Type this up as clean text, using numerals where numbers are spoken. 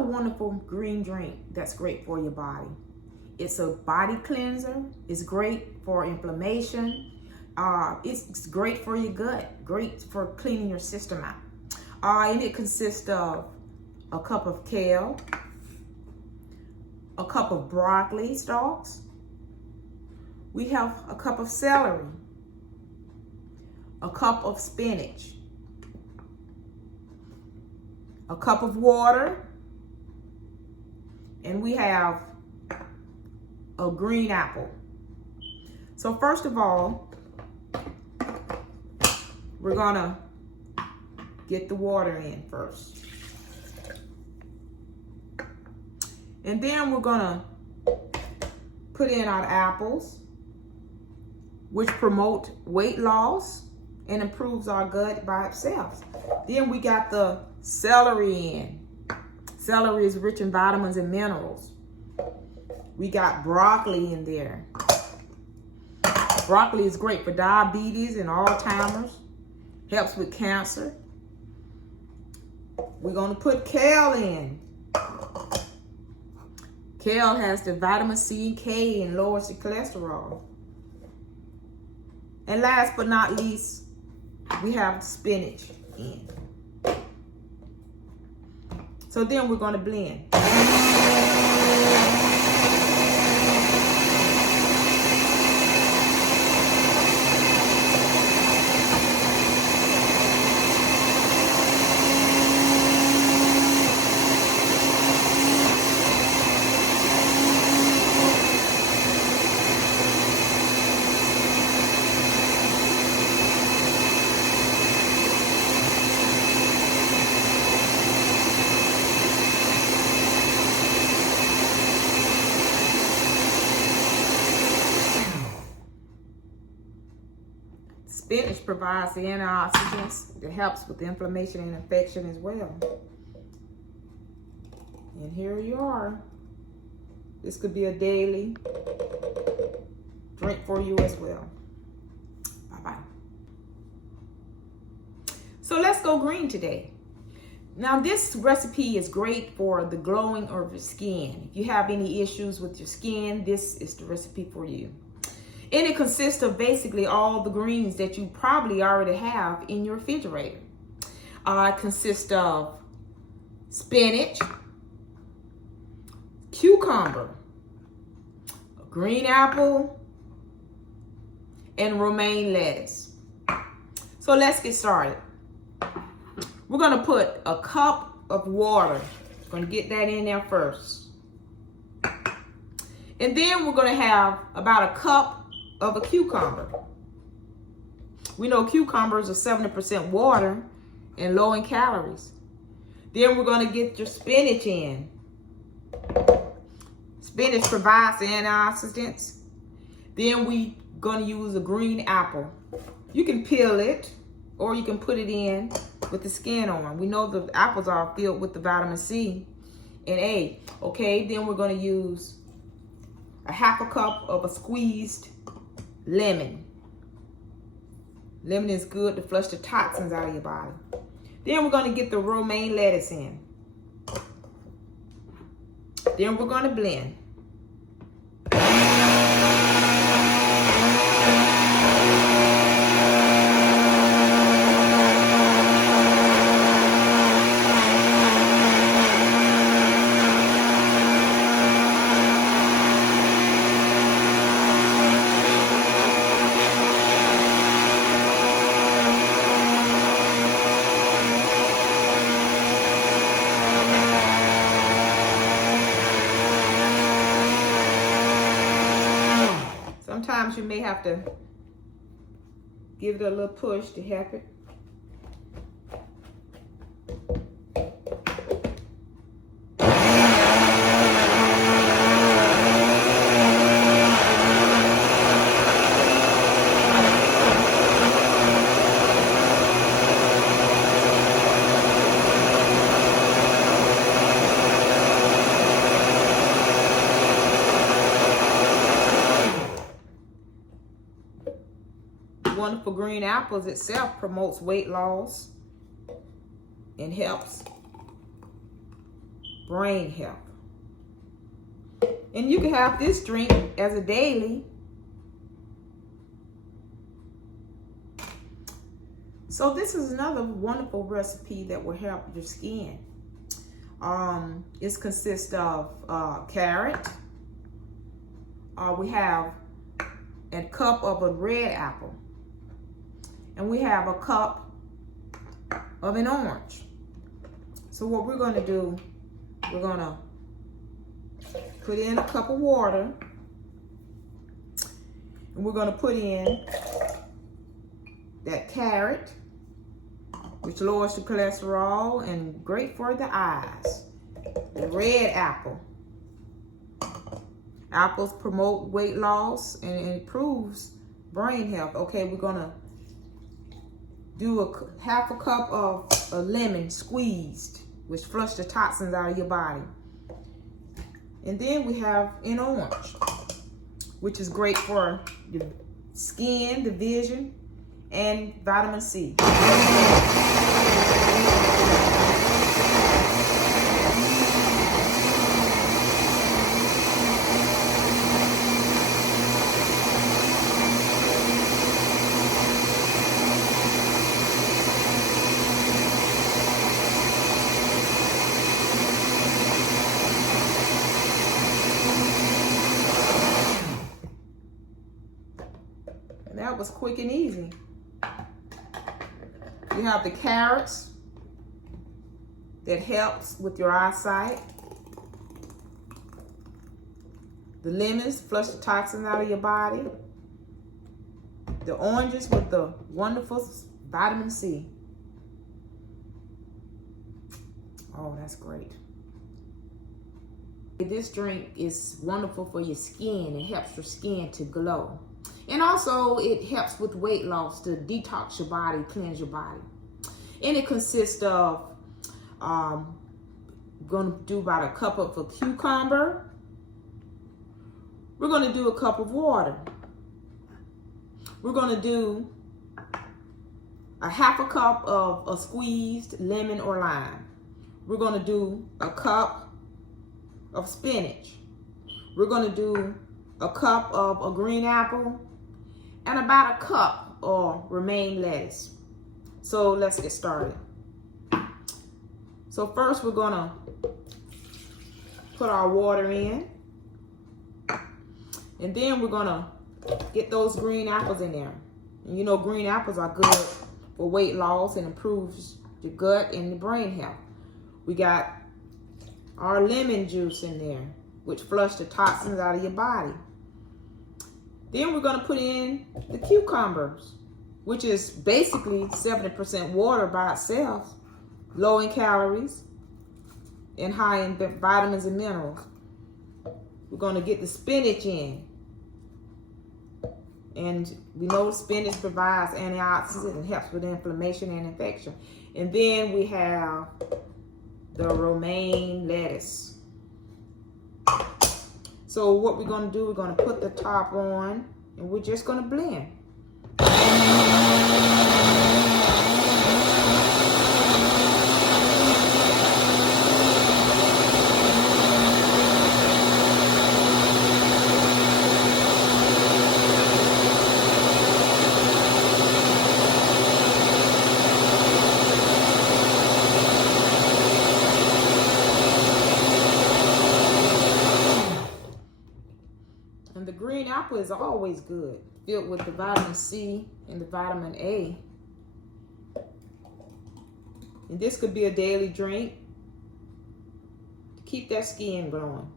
another wonderful green drink that's great for your body. It's a body cleanser. It's great for inflammation. It's great for your gut. Great for cleaning your system out. And it consists of a cup of kale, a cup of broccoli stalks. We have a cup of celery, a cup of spinach, a cup of water, and we have a green apple. So first of all, we're gonna get the water in first. And then we're gonna put in our apples, which promote weight loss and improves our gut by itself. Then we got the celery in. Celery is rich in vitamins and minerals. We got broccoli in there. Broccoli is great for diabetes and Alzheimer's. Helps with cancer. We're gonna put kale in. Kale has the vitamin C, K, and lowers the cholesterol. And last but not least, we have spinach in. So then we're gonna blend. Spinach provides the antioxidants that helps with inflammation and infection as well. And here you are. This could be a daily drink for you as well. Bye-bye. So let's go green today. Now this recipe is great for the glowing of your skin. If you have any issues with your skin, this is the recipe for you. And it consists of basically all the greens that you probably already have in your refrigerator. It consists of spinach, cucumber, a green apple, and romaine lettuce. So let's get started. We're gonna put a cup of water. Gonna get that in there first. And then we're gonna have about a cup of a cucumber. We know cucumbers are 70% water and low in calories. Then we're gonna get your spinach in. Spinach provides the antioxidants. Then we gonna use a green apple. You can peel it or you can put it in with the skin on. We know the apples are filled with the vitamin C and A. Okay, then we're gonna use a half a cup of a squeezed lemon. Lemon is good to flush the toxins out of your body. Then we're going to get the romaine lettuce in. Then we're going to blend. Sometimes you may have to give it a little push to help it. Wonderful green apples itself promotes weight loss and helps brain health. And you can have this drink as a daily. So this is another wonderful recipe that will help your skin. It consists of carrot. We have a cup of a red apple. And we have a cup of an orange. So what we're going to do, we're going to put in a cup of water. And we're going to put in that carrot, which lowers the cholesterol and great for the eyes. The red apple. Apples promote weight loss and improves brain health. Okay, we're gonna do half a cup of a lemon squeezed, which flush the toxins out of your body. And then we have an orange, which is great for the skin, the vision, and vitamin C. And that was quick and easy. You have the carrots that helps with your eyesight. The lemons flush the toxins out of your body. The oranges with the wonderful vitamin C. Oh, that's great. This drink is wonderful for your skin. It helps your skin to glow. And also it helps with weight loss, to detox your body, cleanse your body. And it consists of, going to do about a cup of a cucumber. We're going to do a cup of water. We're going to do a half a cup of a squeezed lemon or lime. We're going to do a cup of spinach. We're going to do a cup of a green apple and about a cup of romaine lettuce. So let's get started. So first we're going to put our water in. And then we're going to get those green apples in there. And you know green apples are good for weight loss and improves your gut and the brain health. We got our lemon juice in there, which flush the toxins out of your body. Then we're going to put in the cucumbers, which is basically 70% water by itself, low in calories and high in vitamins and minerals. We're going to get the spinach in. And we know spinach provides antioxidants and helps with inflammation and infection. And then we have the romaine lettuce. So what we're going to do, we're going to put the top on and we're just going to blend. And the green apple is always good, filled with the vitamin C and the vitamin A. And this could be a daily drink to keep that skin glowing.